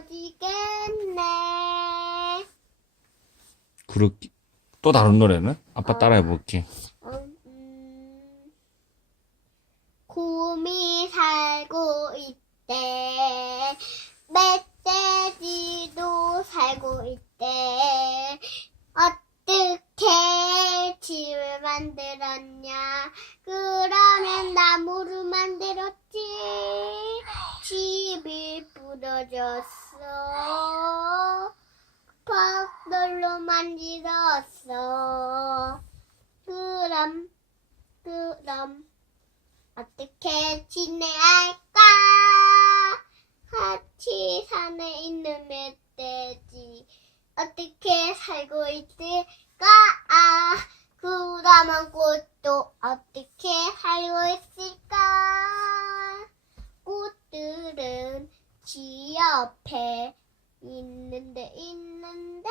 떨어지겠네. 그렇게 또 다른 노래는? 아빠 따라해 볼게. 음, 곰이 살고 있대. 멧돼지도 살고 있대. 어떻게 집을 만들 부러졌어. 벽돌로 만들었어. 그럼, 그럼, 어떻게 지내야 할까? 같이 산에 있는 멧돼지, 어떻게 살고 있을까? 아, 그러면 꽃도 어떻게 살고 있을까? 꽃들은 지 옆에 있는데, 있는데,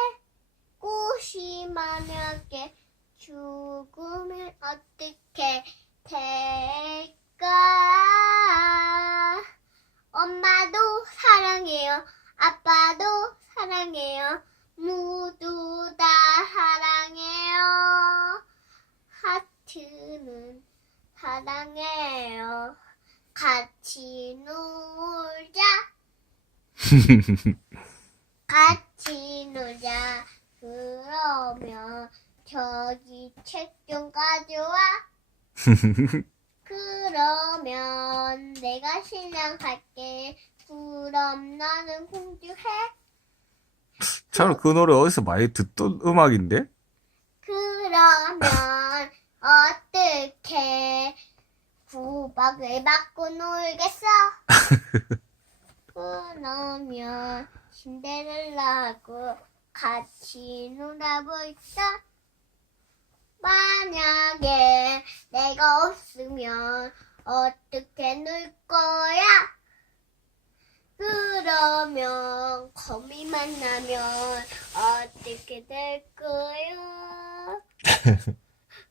꽃이 만약에 죽으면 어떻게 될까? 엄마도 사랑해요. 아빠도 사랑해요. 모두 다 사랑해요. 하트는 사랑해요. 같이 놀자. 같이 놀자. 그러면 저기 책 좀 가져와. 그러면 내가 신랑 할게. 그럼 나는 공주 해. 참, 그 노래 어디서 많이 듣던 음악인데? 그러면 어떻게 구박을 받고 놀겠어? 그러면 신데렐라하고 같이 놀아볼까? 만약에 내가 없으면 어떻게 놀 거야? 그러면 거미 만나면 어떻게 될 거야?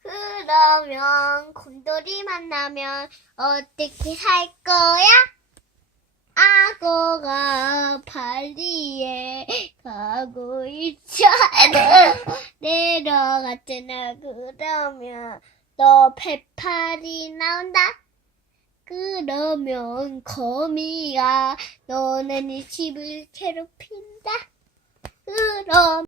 그러면 곰돌이 만나면 어떻게 살 거야? 악어가 발리에 가고 있잖아. 내려갔잖아. 그러면 너 배팔이 나온다. 그러면 거미가 너는 이 집을 괴롭힌다. 그럼